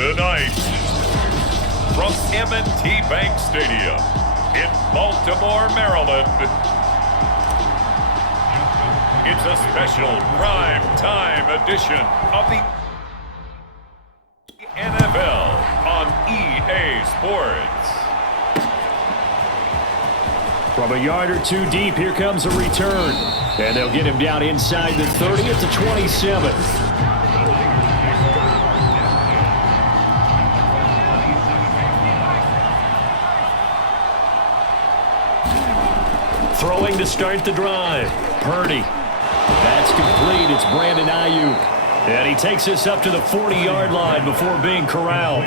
Tonight, from M&T Bank Stadium in Baltimore, Maryland, it's a special prime time edition of the NFL on EA Sports. From a yard or two deep, here comes a return. And they'll get him down inside the 30 at the 27. Throwing to start the drive. Purdy. That's complete. It's Brandon Ayuk. And he takes us up to the 40-yard line before being corralled.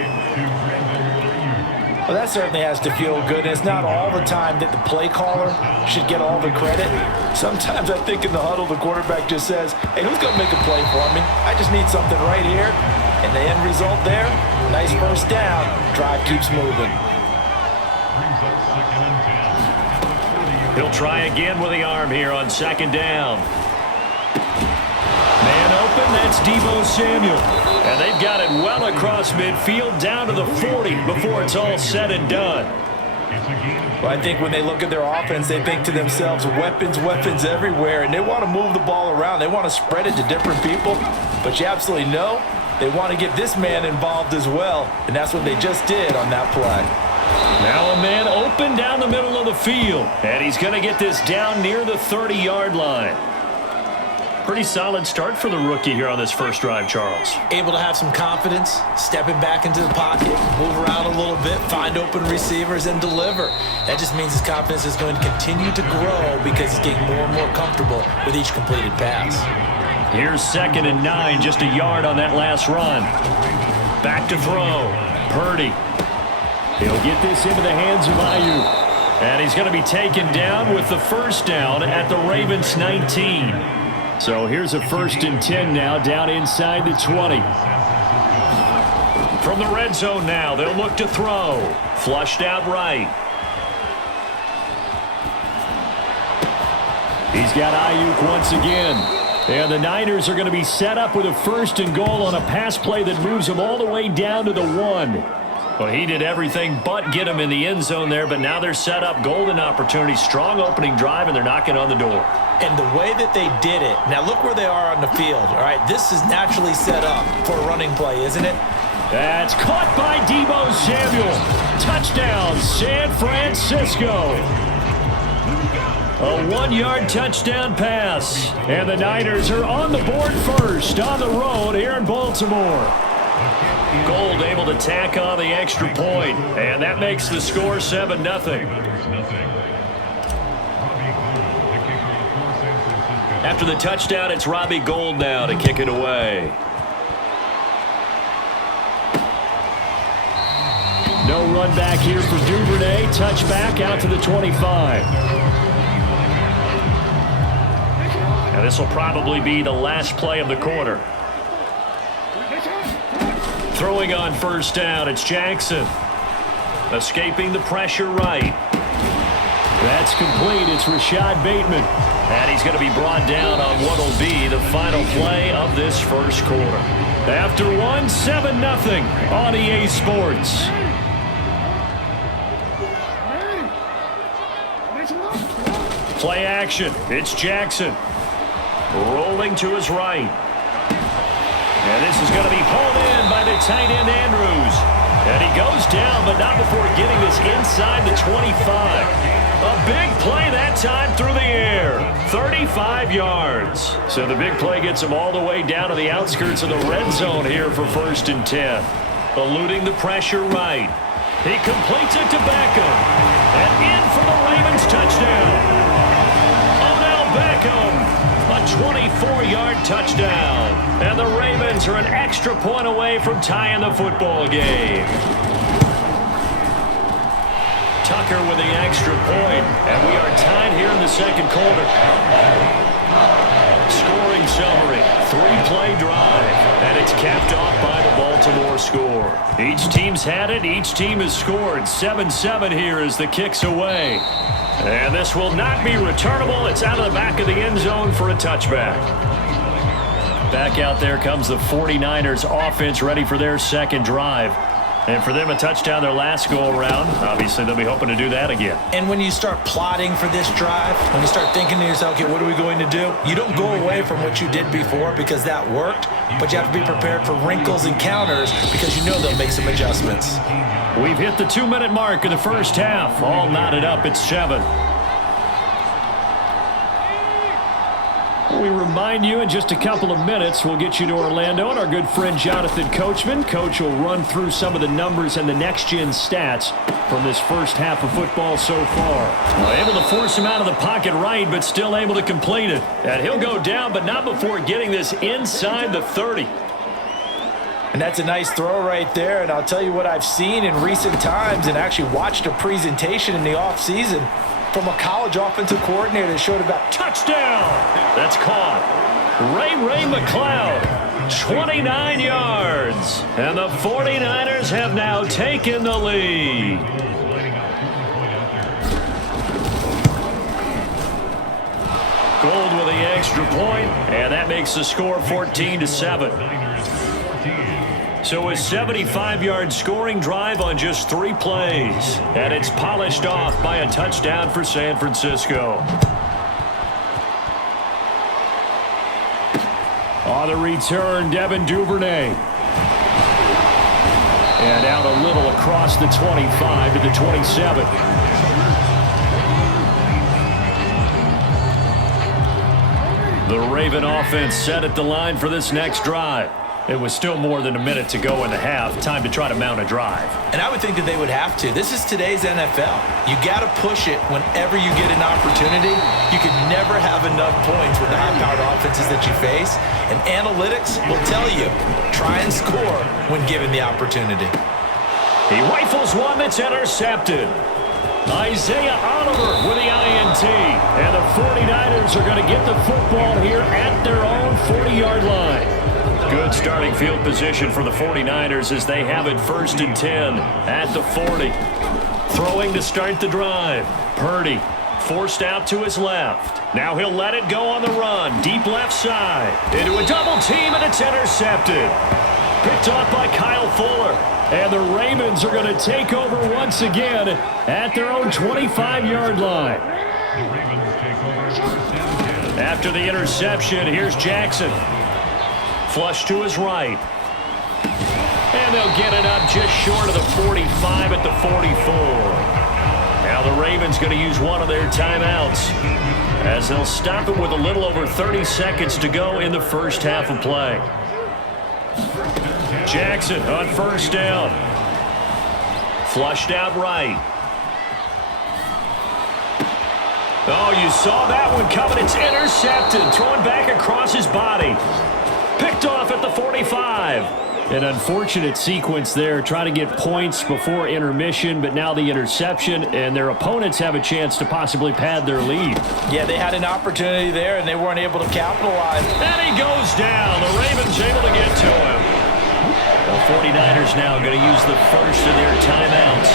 Well, that certainly has to feel good. And it's not all the time that the play caller should get all the credit. Sometimes I think in the huddle, the quarterback just says, hey, who's going to make a play for me? I just need something right here. And the end result there, nice first down. Drive keeps moving. He'll try again with the arm here on second down. Man open, that's Deebo Samuel. And they've got it well across midfield down to the 40 before it's all said and done. Well, I think when they look at their offense, they think to themselves, weapons, weapons everywhere, and they want to move the ball around. They want to spread it to different people, but you absolutely know they want to get this man involved as well, and that's what they just did on that play. Now a man open down the middle of the field, and he's going to get this down near the 30-yard line. Pretty solid start for the rookie here on this first drive, Charles. Able to have some confidence, stepping back into the pocket, move around a little bit, find open receivers, and deliver. That just means his confidence is going to continue to grow because he's getting more and more comfortable with each completed pass. Here's 2nd and 9, just a yard on that last run. Back to throw. Purdy. He'll get this into the hands of Ayuk. And he's going to be taken down with the first down at the Ravens 19. So here's a 1st and 10 now, down inside the 20. From the red zone now, they'll look to throw. Flushed out right. He's got Ayuk once again. And the Niners are going to be set up with a 1st and goal on a pass play that moves them all the way down to the 1. Well, he did everything but get him in the end zone there, but now they're set up. Golden opportunity, strong opening drive, and they're knocking on the door. And the way that they did it, now look where they are on the field, all right? This is naturally set up for a running play, isn't it? That's caught by Deebo Samuel. Touchdown, San Francisco. A 1-yard touchdown pass. And the Niners are on the board first on the road here in Baltimore. Gold able to tack on the extra point, and that makes the score 7-0. After the touchdown, it's Robbie Gould now to kick it away. No run back here for Duvernay. Touchback out to the 25. Now this will probably be the last play of the quarter. Throwing on first down, it's Jackson. Escaping the pressure right. That's complete. It's Rashad Bateman. And he's going to be brought down on what will be the final play of this first quarter. After 7-0 on EA Sports. Play action. It's Jackson. Rolling to his right. And this is going to be pulled in by the tight end, Andrews. And he goes down, but not before getting this inside the 25. A big play that time through the air. 35 yards. So the big play gets him all the way down to the outskirts of the red zone here for 1st and 10. Eluding the pressure right. He completes it to Beckham. And in for the Ravens touchdown. Odell Beckham. A 24-yard touchdown. And the Ravens are an extra point away from tying the football game. Tucker with the extra point. And we are tied here in the second quarter. Scoring summary. 3-play drive. And it's capped off by the Baltimore score. Each team's had it. Each team has scored. 7-7 here as the kick's away. And this will not be returnable. It's out of the back of the end zone for a touchback. back out there comes the 49ers offense ready for their second drive. And for them, a touchdown their last go-around. Obviously, they'll be hoping to do that again. And when you start plotting for this drive, when you start thinking to yourself, okay, what are we going to do? You don't go away from what you did before because that worked, but you have to be prepared for wrinkles and counters because you know they'll make some adjustments. We've hit the 2-minute mark in the first half. All knotted up at 7. We remind you in just a couple of minutes, we'll get you to Orlando and our good friend Jonathan Coachman. Coach will run through some of the numbers and the next-gen stats from this first half of football so far. Well, able to force him out of the pocket right, but still able to complete it. And he'll go down, but not before getting this inside the 30. And that's a nice throw right there. And I'll tell you what I've seen in recent times and actually watched a presentation in the offseason from a college offensive coordinator that showed about touchdown. That's caught. Ray McCloud, 29 yards. And the 49ers have now taken the lead. Gold with the extra point, and that makes the score 14-7. So a 75-yard scoring drive on just 3 plays. And it's polished off by a touchdown for San Francisco. On the return, Devin Duvernay. And out a little across the 25 to the 27. The Raven offense set at the line for this next drive. It was still more than a minute to go in the half. Time to try to mount a drive. And I would think that they would have to. This is today's NFL. You got to push it whenever you get an opportunity. You can never have enough points with the high-powered offenses that you face. And analytics will tell you, try and score when given the opportunity. He rifles one that's intercepted. Isaiah Oliver with the INT. And the 49ers are going to get the football here at their own 40-yard line. Good starting field position for the 49ers as they have it 1st and 10 at the 40. Throwing to start the drive. Purdy forced out to his left. Now he'll let it go on the run. Deep left side. Into a double team, and it's intercepted. Picked off by Kyle Fuller. And the Ravens are going to take over once again at their own 25-yard line. After the interception, here's Jackson. Flush to his right. And they'll get it up just short of the 45 at the 44. Now the Ravens going to use one of their timeouts as they'll stop it with a little over 30 seconds to go in the first half of play. Jackson on 1st down. Flushed out right. Oh, you saw that one coming. It's intercepted. Thrown back across his body. Picked off at the 45. An unfortunate sequence there, trying to get points before intermission, but now the interception, and their opponents have a chance to possibly pad their lead. Yeah, they had an opportunity there, and they weren't able to capitalize. And he goes down. The Ravens able to get to him. The 49ers now going to use the first of their timeouts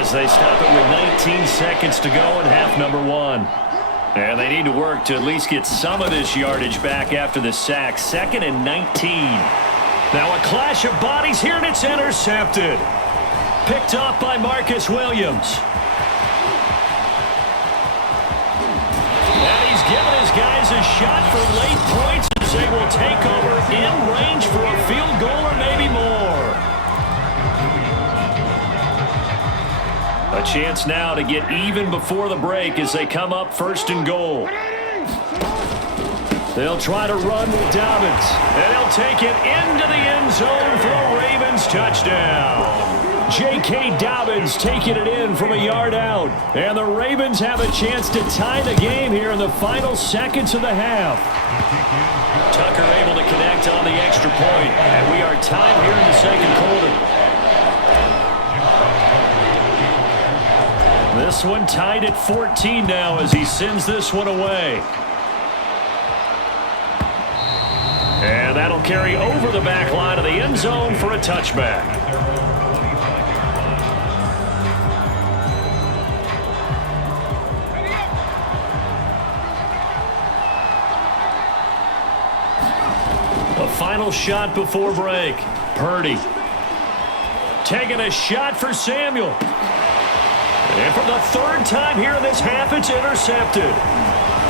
as they stop it with 19 seconds to go in half number 1. And they need to work to at least get some of this yardage back after the sack. 2nd and 19. Now a clash of bodies here, and it's intercepted. Picked off by Marcus Williams. And he's given his guys a shot for late points as they will take over in range for a field goal or maybe more. A chance now to get even before the break as they come up 1st and goal. They'll try to run with Dobbins, and he'll take it into the end zone for a Ravens touchdown. J.K. Dobbins taking it in from a yard out, and the Ravens have a chance to tie the game here in the final seconds of the half. Tucker able to connect on the extra point, and we are tied here in the second quarter. This one tied at 14 now as he sends this one away. And that'll carry over the back line of the end zone for a touchback. final shot before break. Purdy taking a shot for Samuel. And for the third time here in this half, it's intercepted.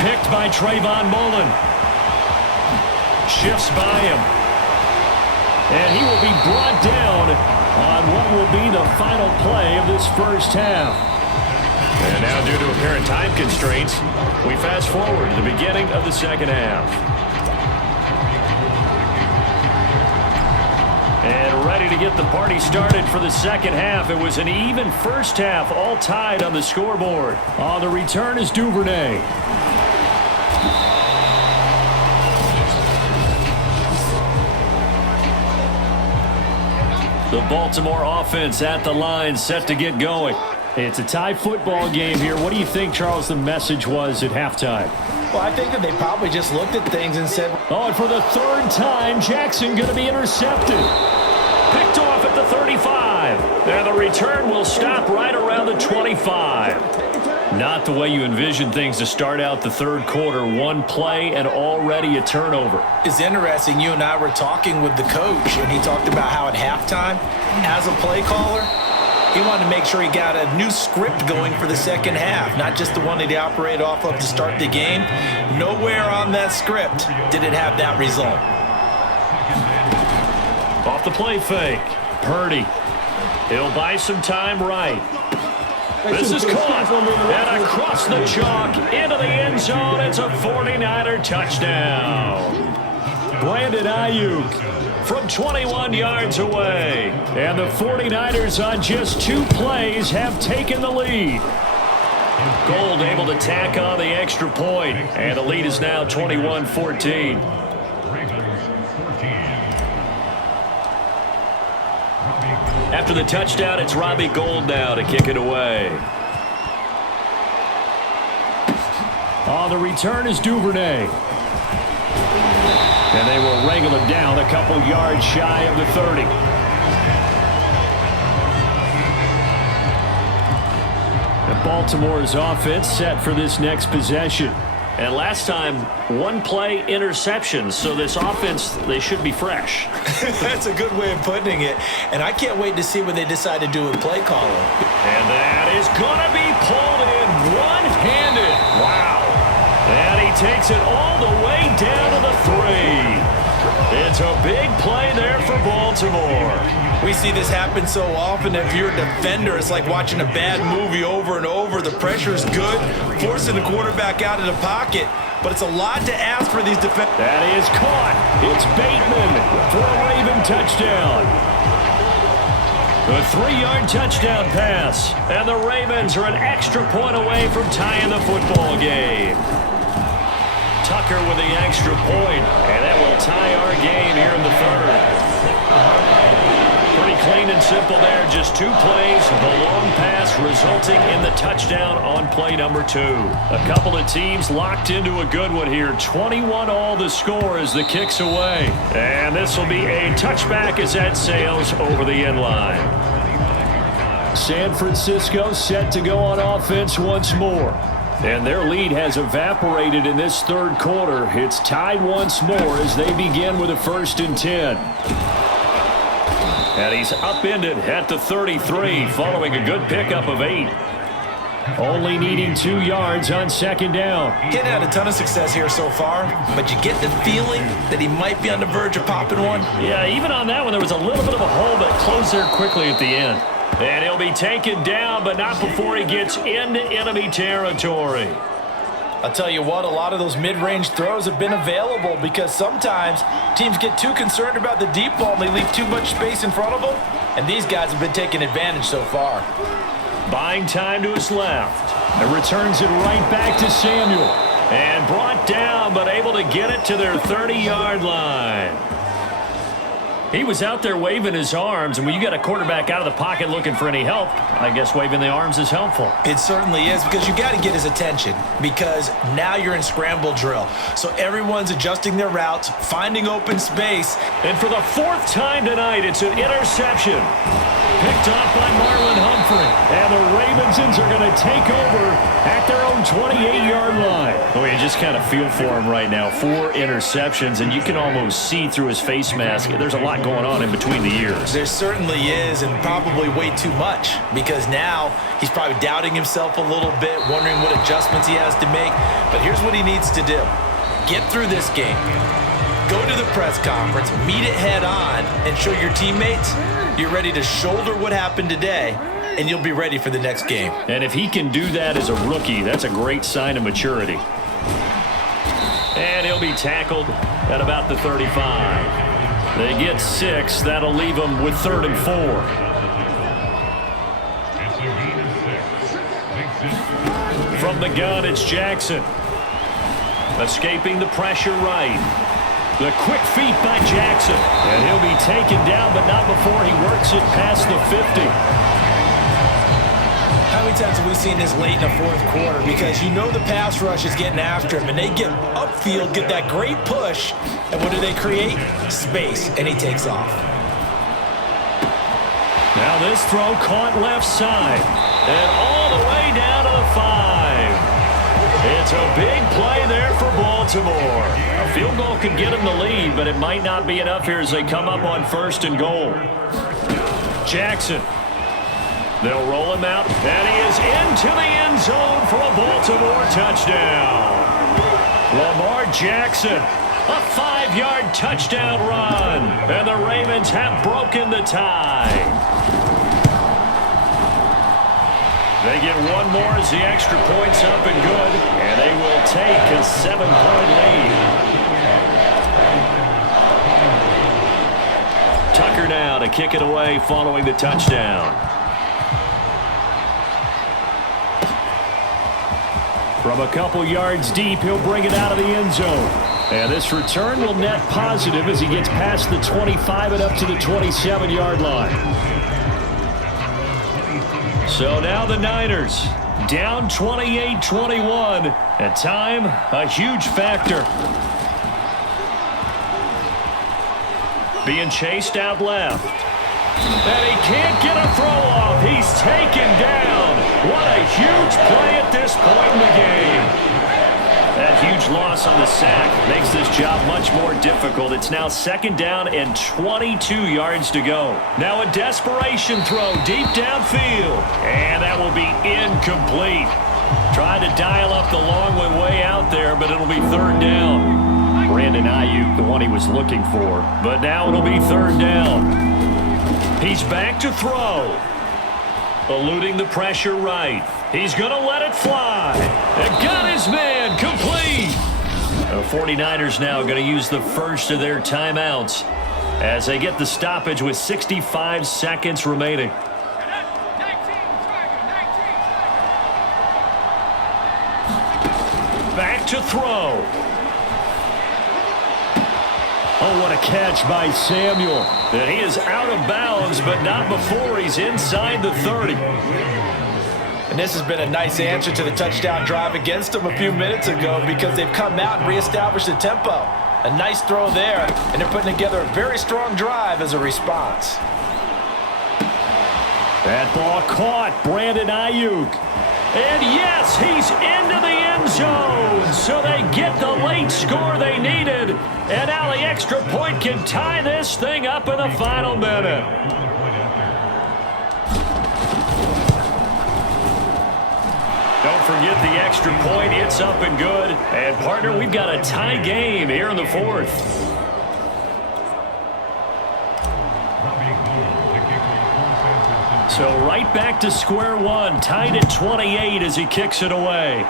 Picked by Trayvon Mullen. Shifts by him. And he will be brought down on what will be the final play of this first half. And now, due to apparent time constraints, we fast forward to the beginning of the second half. And ready to get the party started for the second half. It was an even first half, all tied on the scoreboard. On the return is Duvernay. The Baltimore offense at the line, set to get going. It's a tie football game here. What do you think, Charles, the message was at halftime? Well, I think that they probably just looked at things and said, oh, and for the third time, Jackson going to be intercepted. Picked off at the 35. And the return will stop right around the 25. Not the way you envision things to start out the third quarter. One play and already a turnover. It's interesting. You and I were talking with the coach, and he talked about how at halftime, as a play caller, he wanted to make sure he got a new script going for the second half, not just the one that he operated off of to start the game. Nowhere on that script did it have that result. Off the play fake. Purdy. He'll buy some time right. This is caught, and across the chalk, into the end zone. It's a 49er touchdown. Brandon Ayuk from 21 yards away. And the 49ers on just 2 plays have taken the lead. Gold able to tack on the extra point, and the lead is now 21-14. After the touchdown, it's Robbie Gould now to kick it away. On the return is Duvernay. And they will wrangle him down a couple yards shy of the 30. And Baltimore's offense set for this next possession. And last time, 1 play interception, so this offense, they should be fresh. That's a good way of putting it. And I can't wait to see what they decide to do with play calling. And that is going to be pulled in one-handed. Wow. And he takes it all the way down to the 3. It's a big play there for Baltimore. We see this happen so often. If you're a defender, it's like watching a bad movie over and over. The pressure's good, forcing the quarterback out of the pocket. But it's a lot to ask for these defenders. That is caught. It's Bateman for a Raven touchdown. A 3-yard touchdown pass. And the Ravens are an extra point away from tying the football game. Tucker with the extra point, and that will tie our game here in the third. Pretty clean and simple there. Just 2 plays, the long pass resulting in the touchdown on play number 2. A couple of teams locked into a good one here. 21-all the score as the kick's away. And this will be a touchback as that sails over the end line. San Francisco set to go on offense once more. And their lead has evaporated in this third quarter. It's tied once more as they begin with a 1st and 10. And he's upended at the 33 following a good pickup of 8. Only needing 2 yards on 2nd down. He hadn't had a ton of success here so far, but you get the feeling that he might be on the verge of popping one. Yeah, even on that one, there was a little bit of a hole that closed there quickly at the end. And he'll be taken down, but not before he gets into enemy territory. I'll tell you what, a lot of those mid-range throws have been available because sometimes teams get too concerned about the deep ball and they leave too much space in front of them. And these guys have been taking advantage so far. Buying time to his left. And returns it right back to Samuel. And brought down, but able to get it to their 30-yard line. He was out there waving his arms, and when you got a quarterback out of the pocket looking for any help, I guess waving the arms is helpful. It certainly is, because you got to get his attention, because now you're in scramble drill. So everyone's adjusting their routes, finding open space. And for the 4th time tonight, it's an interception. Picked off by Marlon Humphrey. different. And the Ravensons are going to take over at their own 28-yard line. Oh, you just kind of feel for him right now. 4 interceptions, and you can almost see through his face mask. There's a lot going on in between the ears. There certainly is, and probably way too much, because now he's probably doubting himself a little bit, wondering what adjustments he has to make. But here's what he needs to do. Get through this game. Go to the press conference, meet it head on, and show your teammates you're ready to shoulder what happened today, and you'll be ready for the next game. And if he can do that as a rookie, that's a great sign of maturity. And he'll be tackled at about the 35. They get 6. That'll leave them with 3rd and 4. From the gun, it's Jackson. Escaping the pressure right. The quick feet by Jackson. And he'll be taken down, but not before he works it past the 50. How many times have we seen this late in the fourth quarter? Because you know the pass rush is getting after him, and they get upfield, get that great push, and what do they create? Space, and he takes off. Now this throw caught left side. And all the way down to the 5. It's a big play there for Baltimore. A field goal could get them the lead, but it might not be enough here as they come up on 1st and goal. Jackson. They'll roll him out, and he is into the end zone for a Baltimore touchdown. Lamar Jackson, a 5-yard touchdown run, and the Ravens have broken the tie. They get one more as the extra point's up and good, and they will take a 7-point lead. Tucker now to kick it away following the touchdown. From a couple yards deep, he'll bring it out of the end zone. And this return will net positive as he gets past the 25 and up to the 27-yard line. So now the Niners down 28-21. At time, a huge factor. Being chased out left. And he can't get a throw off. He's taken down. What a huge play at this point in the game. That huge loss on the sack makes this job much more difficult. It's now 2nd down and 22 yards to go. Now a desperation throw deep downfield. And that will be incomplete. Tried to dial up the long way out there, but it'll be 3rd down. Brandon Ayuk, the one he was looking for. But now it'll be 3rd down. He's back to throw. Eluding the pressure right. He's going to let it fly. And got his man complete. The 49ers now going to use the first of their timeouts as they get the stoppage with 65 seconds remaining. Back to throw. Oh, what a catch by Samuel. And he is out of bounds, but not before he's inside the 30. And this has been a nice answer to the touchdown drive against them a few minutes ago because they've come out and reestablished the tempo. A nice throw there, and they're putting together a very strong drive as a response. That ball caught Brandon Ayuk. And yes, he's into the end zone. So they get the late score they needed. And now the extra point can tie this thing up in the final minute. Don't forget the extra point. It's up and good. And, partner, we've got a tie game here in the 4th. So right back to square one, tied at 28 as he kicks it away.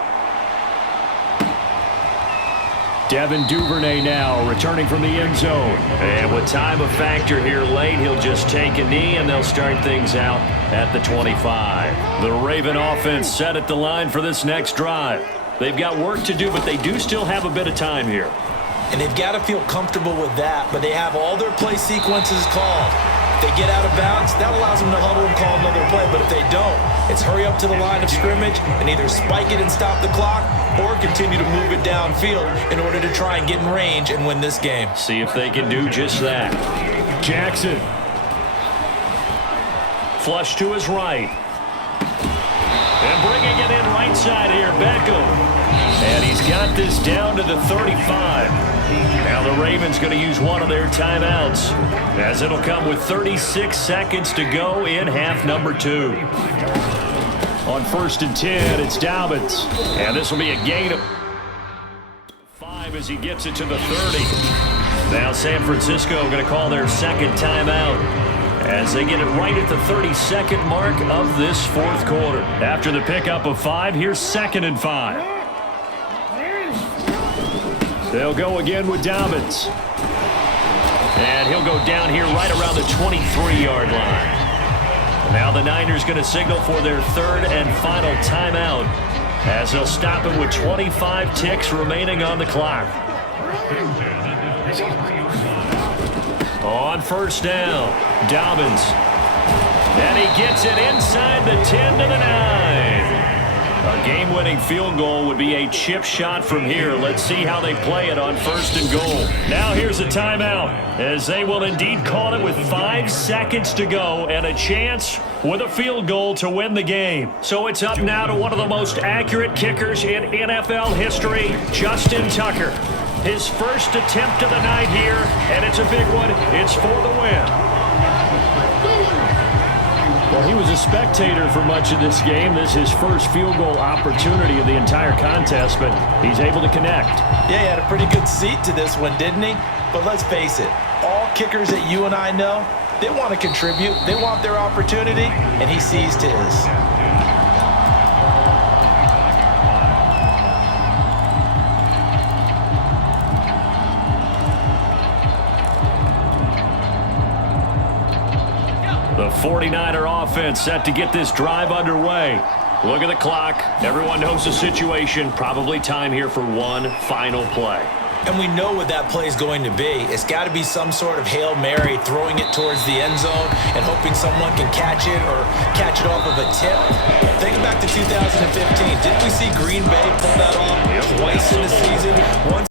Devin Duvernay now returning from the end zone. And with time a factor here late, he'll just take a knee and they'll start things out at the 25. The Raven offense set at the line for this next drive. They've got work to do, but they do still have a bit of time here. And they've got to feel comfortable with that, but they have all their play sequences called. If they get out of bounds, that allows them to huddle and call another play, but if they don't, it's hurry up to the line of scrimmage and either spike it and stop the clock or continue to move it downfield in order to try and get in range and win this game. See if they can do just that. Jackson. Flush to his right. And bringing it in right side here, Beckham. And he's got this down to the 35. Now the Ravens going to use one of their timeouts, as it'll come with 36 seconds to go in half number 2. On 1st and 10, it's Dobbins. And this will be a gain of 5 as he gets it to the 30. Now San Francisco going to call their second timeout as they get it right at the 32nd mark of this fourth quarter. After the pickup of 5, here's 2nd and 5. They'll go again with Dobbins. And he'll go down here right around the 23-yard line. Now the Niners going to signal for their third and final timeout as they'll stop it with 25 ticks remaining on the clock. On 1st down, Dobbins. And he gets it inside the 10 to the 9. A game-winning field goal would be a chip shot from here. Let's see how they play it on 1st and goal. Now here's a timeout, as they will indeed call it with 5 seconds to go and a chance with a field goal to win the game. So it's up now to one of the most accurate kickers in NFL history, Justin Tucker. His first attempt of the night here, and it's a big one. It's for the win. Well, he was a spectator for much of this game. This is his first field goal opportunity of the entire contest, but he's able to connect. Yeah, he had a pretty good seat to this one, didn't he? But let's face it, all kickers that you and I know, they want to contribute. They want their opportunity, and he seized his. The 49er offense set to get this drive underway. Look at the clock. Everyone knows the situation. Probably time here for one final play. And we know what that play is going to be. It's got to be some sort of Hail Mary, throwing it towards the end zone and hoping someone can catch it or catch it off of a tip. Think back to 2015. Didn't we see Green Bay pull that off twice in the season? Once